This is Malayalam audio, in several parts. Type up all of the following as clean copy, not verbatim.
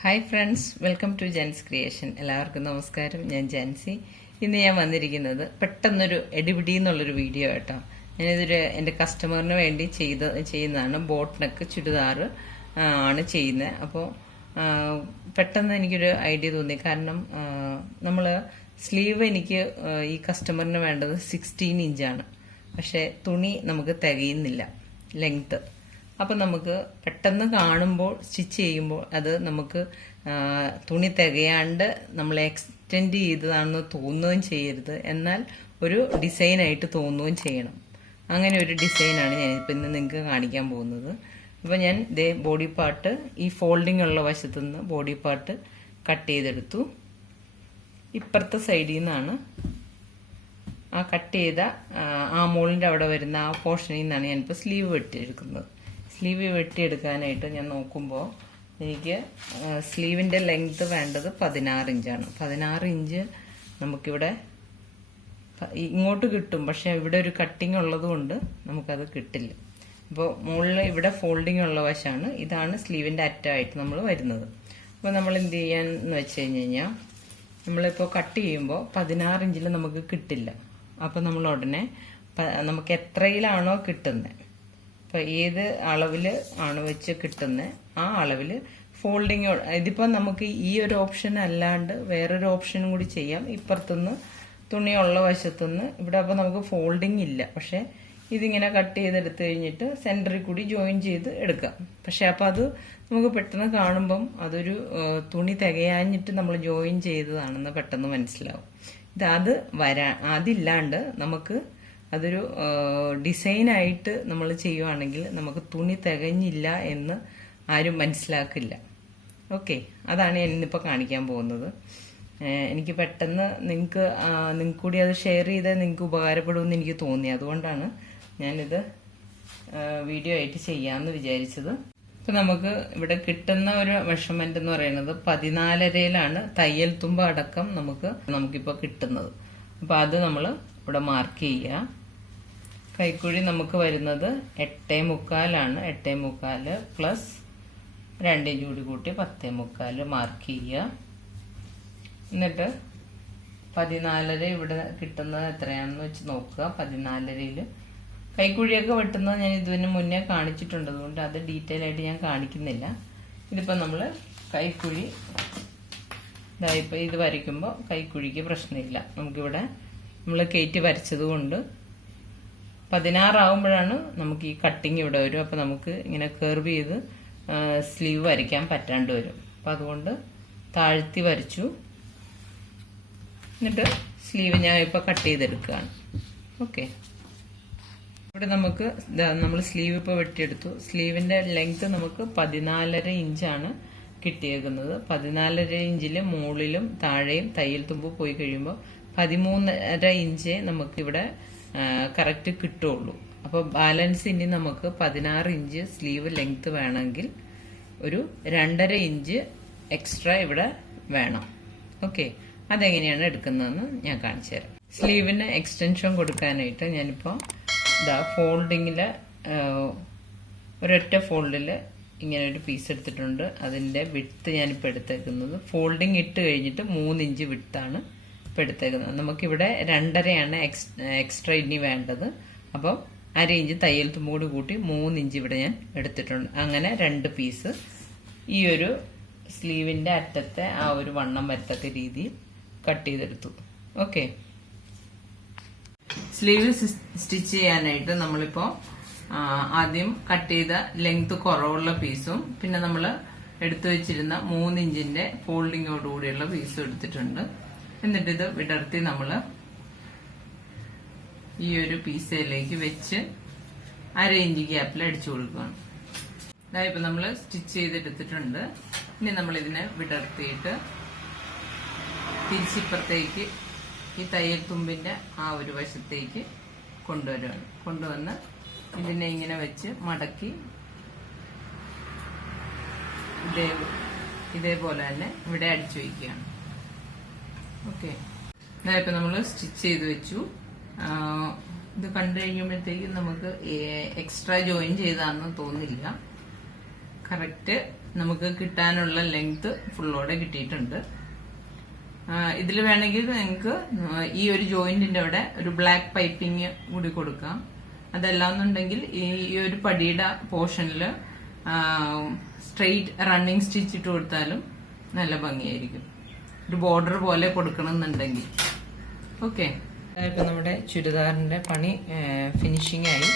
Hi friends, welcome to Jen's creation. എല്ലാവർക്കും നമസ്കാരം. ഞാൻ ജാൻസി. ഇന്ന് ഞാൻ വന്നിരിക്കുന്നത് പെട്ടെന്നൊരു എടിപിടി എന്നുള്ളൊരു വീഡിയോ കേട്ടോ. ഞാനിതൊരു എൻ്റെ കസ്റ്റമറിന് വേണ്ടി ചെയ്യുന്നതാണ്. ബോട്ട് നെക്ക് ചുരിദാർ ആണ് ചെയ്യുന്നത്. അപ്പോൾ പെട്ടെന്ന് എനിക്കൊരു ഐഡിയ തോന്നി. കാരണം നമ്മൾ സ്ലീവ് എനിക്ക് ഈ കസ്റ്റമറിന് വേണ്ടത് 16 ഇഞ്ചാണ്. പക്ഷേ തുണി നമുക്ക് തികയുന്നില്ല ലെങ്ത്ത്. അപ്പം നമുക്ക് പെട്ടെന്ന് കാണുമ്പോൾ സ്റ്റിച്ച് ചെയ്യുമ്പോൾ അത് നമുക്ക് തുണി തികയാണ്ട് നമ്മൾ എക്സ്റ്റെൻഡ് ചെയ്തതാണെന്ന് തോന്നുകയും ചെയ്യരുത്. എന്നാൽ ഒരു ഡിസൈനായിട്ട് തോന്നുകയും ചെയ്യണം. അങ്ങനെ ഒരു ഡിസൈനാണ് ഞാനിപ്പോൾ ഇന്ന് നിങ്ങൾക്ക് കാണിക്കാൻ പോകുന്നത്. അപ്പോൾ ഞാൻ ഇതേ ബോഡി പാർട്ട് ഈ ഫോൾഡിംഗ് ഉള്ള വശത്തു നിന്ന് ബോഡി പാർട്ട് കട്ട് ചെയ്തെടുത്തു. ഇപ്പുറത്തെ സൈഡിൽ നിന്നാണ് ആ കട്ട് ചെയ്ത ആ മോളിൻ്റെ അവിടെ വരുന്ന ആ പോർഷനിൽ നിന്നാണ് ഞാനിപ്പോൾ സ്ലീവ് വെട്ടിയെടുക്കുന്നത്. സ്ലീവ് വെട്ടിയെടുക്കാനായിട്ട് ഞാൻ നോക്കുമ്പോൾ എനിക്ക് സ്ലീവിൻ്റെ ലെങ്ത് വേണ്ടത് 16 ഇഞ്ചാണ്. 16 ഇഞ്ച് നമുക്കിവിടെ ഇങ്ങോട്ട് കിട്ടും, പക്ഷെ ഇവിടെ ഒരു കട്ടിങ് ഉള്ളത് കൊണ്ട് നമുക്കത് കിട്ടില്ല. അപ്പോൾ മുകളിൽ ഇവിടെ ഫോൾഡിങ് ഉള്ള വശമാണ്. ഇതാണ് സ്ലീവിൻ്റെ അറ്റമായിട്ട് നമ്മൾ വരുന്നത്. അപ്പോൾ നമ്മൾ എന്ത് ചെയ്യാന്ന് വെച്ച് കഴിഞ്ഞാൽ നമ്മളിപ്പോൾ കട്ട് ചെയ്യുമ്പോൾ 16 ഇഞ്ചിൽ നമുക്ക് കിട്ടില്ല. അപ്പോൾ നമ്മൾ ഉടനെ നമുക്ക് എത്രയിലാണോ കിട്ടുന്നത്, അപ്പോൾ ഏത് അളവിൽ ആണ് വെച്ച് കിട്ടുന്നത് ആ അളവിൽ ഫോൾഡിങ്. ഇതിപ്പോൾ നമുക്ക് ഈ ഒരു ഓപ്ഷൻ അല്ലാണ്ട് വേറൊരു ഓപ്ഷനും കൂടി ചെയ്യാം. ഇപ്പുറത്തുനിന്ന് തുണിയുള്ള വശത്തുനിന്ന് ഇവിടെ അപ്പോൾ നമുക്ക് ഫോൾഡിങ് ഇല്ല, പക്ഷേ ഇതിങ്ങനെ കട്ട് ചെയ്തെടുത്ത് കഴിഞ്ഞിട്ട് സെൻറ്ററിൽ കൂടി ജോയിൻ ചെയ്ത് എടുക്കാം. പക്ഷെ അപ്പോൾ അത് നമുക്ക് പെട്ടെന്ന് കാണുമ്പം അതൊരു തുണി തികയാഞ്ഞിട്ട് നമ്മൾ ജോയിൻ ചെയ്തതാണെന്ന് പെട്ടെന്ന് മനസ്സിലാവും. അത് അതില്ലാണ്ട് നമുക്ക് അതൊരു ഡിസൈനായിട്ട് നമ്മൾ ചെയ്യുവാണെങ്കിൽ നമുക്ക് തുണി തികഞ്ഞില്ല എന്ന് ആരും മനസ്സിലാക്കില്ല. ഓക്കെ, അതാണ് ഞാൻ ഇന്നിപ്പോൾ കാണിക്കാൻ പോകുന്നത്. എനിക്ക് പെട്ടെന്ന് നിങ്ങൾക്ക് കൂടി അത് ഷെയർ ചെയ്താൽ നിങ്ങൾക്ക് ഉപകാരപ്പെടുമെന്ന് എനിക്ക് തോന്നി. അതുകൊണ്ടാണ് ഞാനിത് വീഡിയോ ആയിട്ട് ചെയ്യാമെന്ന് വിചാരിച്ചത്. ഇപ്പം നമുക്ക് ഇവിടെ കിട്ടുന്ന ഒരു മെഷർമെന്റ് എന്ന് പറയുന്നത് 14.5-ലാണ് തയ്യൽ തുമ്പ് അടക്കം നമുക്കിപ്പോൾ കിട്ടുന്നത്. അപ്പോൾ അത് നമ്മൾ ഇവിടെ മാർക്ക് ചെയ്യുക. കൈക്കുഴി നമുക്ക് വരുന്നത് 8.75-ആണ്. 8.75 പ്ലസ് 2 ഇഞ്ച് കൂടി കൂട്ടി 10.75 മാർക്ക് ചെയ്യുക. എന്നിട്ട് 14.5 ഇവിടെ കിട്ടുന്നത് എത്രയാണെന്ന് വെച്ച് നോക്കുക. 14.5-ൽ കൈക്കുഴിയൊക്കെ വെട്ടുന്നത് ഞാൻ ഇതിന് മുന്നേ കാണിച്ചിട്ടുണ്ട്, അതുകൊണ്ട് അത് ഡീറ്റെയിൽ ആയിട്ട് ഞാൻ കാണിക്കുന്നില്ല. ഇതിപ്പോൾ നമ്മൾ കൈക്കുഴി ഇതായിപ്പോൾ ഇത് വരയ്ക്കുമ്പോൾ കൈക്കുഴിക്ക് പ്രശ്നമില്ല. നമുക്കിവിടെ നമ്മൾ കയറ്റി വരച്ചത് കൊണ്ട് 16 ആകുമ്പോഴാണ് നമുക്ക് ഈ കട്ടിങ് ഇവിടെ വരും. അപ്പോൾ നമുക്ക് ഇങ്ങനെ കർവ് ചെയ്ത് സ്ലീവ് വരയ്ക്കാൻ പറ്റാണ്ട് വരും. അപ്പം അതുകൊണ്ട് താഴ്ത്തി വരച്ചു. എന്നിട്ട് സ്ലീവ് ഞാൻ ഇപ്പോൾ കട്ട് ചെയ്തെടുക്കുകയാണ്. ഓക്കെ, ഇവിടെ നമുക്ക് നമ്മൾ സ്ലീവ് ഇപ്പോൾ വെട്ടിയെടുത്തു. സ്ലീവിൻ്റെ ലെങ്ത് നമുക്ക് 14.5 ഇഞ്ചാണ് കിട്ടിയേക്കുന്നത്. 14.5 ഇഞ്ചിൽ മുകളിലും താഴെയും തയ്യൽ തുമ്പ് പോയി കഴിയുമ്പോൾ 13.5 ഇഞ്ചേ നമുക്കിവിടെ കറക്റ്റ് കിട്ടുള്ളൂ. അപ്പോൾ ബാലൻസ് ഇനി നമുക്ക് 16 ഇഞ്ച് സ്ലീവ് ലെങ്ത് വേണമെങ്കിൽ ഒരു 2.5 ഇഞ്ച് എക്സ്ട്രാ ഇവിടെ വേണം. ഓക്കെ, അതെങ്ങനെയാണ് എടുക്കുന്നതെന്ന് ഞാൻ കാണിച്ചു തരാം. സ്ലീവിന് എക്സ്റ്റൻഷൻ കൊടുക്കാനായിട്ട് ഞാനിപ്പോൾ ഫോൾഡിങ്ങിൽ ഒരൊറ്റ ഫോൾഡിൽ ഇങ്ങനെ ഒരു പീസ് എടുത്തിട്ടുണ്ട്. അതിൻ്റെ വിഡ്ത്ത് ഞാനിപ്പോൾ എടുത്തേക്കുന്നത് ഫോൾഡിങ് ഇട്ട് കഴിഞ്ഞിട്ട് 3 ഇഞ്ച് വിഡ്ത്താണ് ഇപ്പോൾ എടുത്തേക്കുന്നത്. നമുക്കിവിടെ 2.5-ആണ് എക്സ്ട്രാ ഇനി വേണ്ടത്. അപ്പം 1/2 ഇഞ്ച് തയ്യൽ തുമ്പ് കൂട്ടി 3 ഇഞ്ച് ഇവിടെ ഞാൻ എടുത്തിട്ടുണ്ട്. അങ്ങനെ 2 പീസ് ഈ ഒരു സ്ലീവിൻ്റെ അറ്റത്തെ ആ ഒരു വണ്ണം വരത്തക്ക രീതിയിൽ കട്ട് ചെയ്തെടുത്തു. ഓക്കെ, സ്ലീവ് സ്റ്റിച്ച് ചെയ്യാനായിട്ട് നമ്മളിപ്പോൾ ആദ്യം കട്ട് ചെയ്ത ലെങ്ത് കുറവുള്ള പീസും പിന്നെ നമ്മൾ എടുത്തു വെച്ചിരുന്ന 3 ഇഞ്ചിന്റെ ഫോൾഡിങ്ങോടുകൂടിയുള്ള പീസും എടുത്തിട്ടുണ്ട്. എന്നിട്ട് ഇത് വിടർത്തി നമ്മൾ ഈ ഒരു പീസിലേക്ക് വെച്ച് 1/2 ഇഞ്ച് ഗ്യാപ്പിൽ അടിച്ചു കൊടുക്കുകയാണ്. ഇതായപ്പോൾ നമ്മൾ സ്റ്റിച്ച് ചെയ്തെടുത്തിട്ടുണ്ട്. ഇനി നമ്മൾ ഇതിനെ വിടർത്തിയിട്ട് തിരിച്ചിപ്പുറത്തേക്ക് ഈ തയ്യൽ തുമ്പിന്റെ ആ ഒരു വശത്തേക്ക് കൊണ്ടുവന്ന് ഇതിനെ ഇങ്ങനെ വെച്ച് മടക്കി ഇതേപോലെ തന്നെ ഇവിടെ അടിച്ചു വയ്ക്കുകയാണ്. ഓക്കെ, ഇതായപ്പോൾ നമ്മൾ സ്റ്റിച്ച് ചെയ്ത് വെച്ചു. ഇത് കണ്ടു കഴിയുമ്പോഴത്തേക്കും നമുക്ക് എക്സ്ട്രാ ജോയിൻ ചെയ്താന്ന് തോന്നില്ല. കറക്റ്റ് നമുക്ക് കിട്ടാനുള്ള ലെങ്ത് ഫുള്ളോടെ കിട്ടിയിട്ടുണ്ട്. ഇതിൽ വേണമെങ്കിൽ നിങ്ങൾക്ക് ഈ ഒരു ജോയിന്റിന്റെ അവിടെ ഒരു ബ്ലാക്ക് പൈപ്പിംഗ് കൂടി കൊടുക്കാം. അതല്ലാന്നുണ്ടെങ്കിൽ ഈ ഒരു പടിയുടെ പോർഷനിൽ സ്ട്രെയിറ്റ് റണ്ണിങ് സ്റ്റിച്ച് ഇട്ട് കൊടുത്താലും നല്ല ഭംഗിയായിരിക്കും. ഒരു ബോർഡർ പോലെ കൊടുക്കണമെന്നുണ്ടെങ്കിൽ. ഓക്കെ, ഇപ്പൊ നമ്മുടെ ചുരിദാറിന്റെ പണി ഫിനിഷിംഗ് ആയി.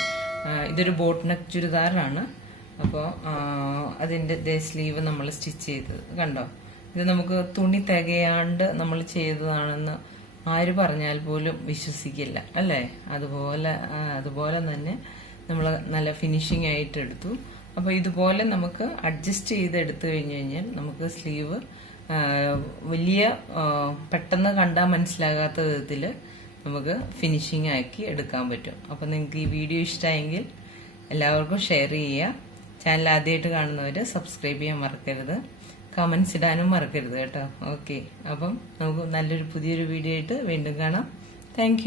ഇതൊരു ബോട്ട് നെക്ക് ചുരിദാറാണ്. അപ്പോൾ അതിന്റെ സ്ലീവ് നമ്മൾ സ്റ്റിച്ച് ചെയ്തത് കണ്ടോ. ഇത് നമുക്ക് തുണി തികയാണ്ട് നമ്മൾ ചെയ്തതാണെന്ന് ആര് പറഞ്ഞാൽ പോലും വിശ്വസിക്കില്ല അല്ലേ. അതുപോലെ തന്നെ നമ്മൾ നല്ല ഫിനിഷിംഗ് ആയിട്ട് എടുത്തു. അപ്പോൾ ഇതുപോലെ നമുക്ക് അഡ്ജസ്റ്റ് ചെയ്ത് എടുത്തു കഴിഞ്ഞാൽ നമുക്ക് സ്ലീവ് വലിയ പെട്ടെന്ന് കണ്ടാൽ മനസ്സിലാകാത്ത വിധത്തിൽ നമുക്ക് ഫിനിഷിംഗ് ആക്കി എടുക്കാൻ പറ്റും. അപ്പോൾ നിങ്ങൾക്ക് ഈ വീഡിയോ ഇഷ്ടമായെങ്കിൽ എല്ലാവർക്കും ഷെയർ ചെയ്യുക. ചാനൽ ആദ്യമായിട്ട് കാണുന്നവർ സബ്സ്ക്രൈബ് ചെയ്യാൻ മറക്കരുത്. കമന്റ്സ് ഇടാനും മറക്കരുത് കേട്ടോ. ഓക്കെ, അപ്പം നമുക്ക് നല്ലൊരു പുതിയൊരു വീഡിയോ ആയിട്ട് വീണ്ടും കാണാം. താങ്ക്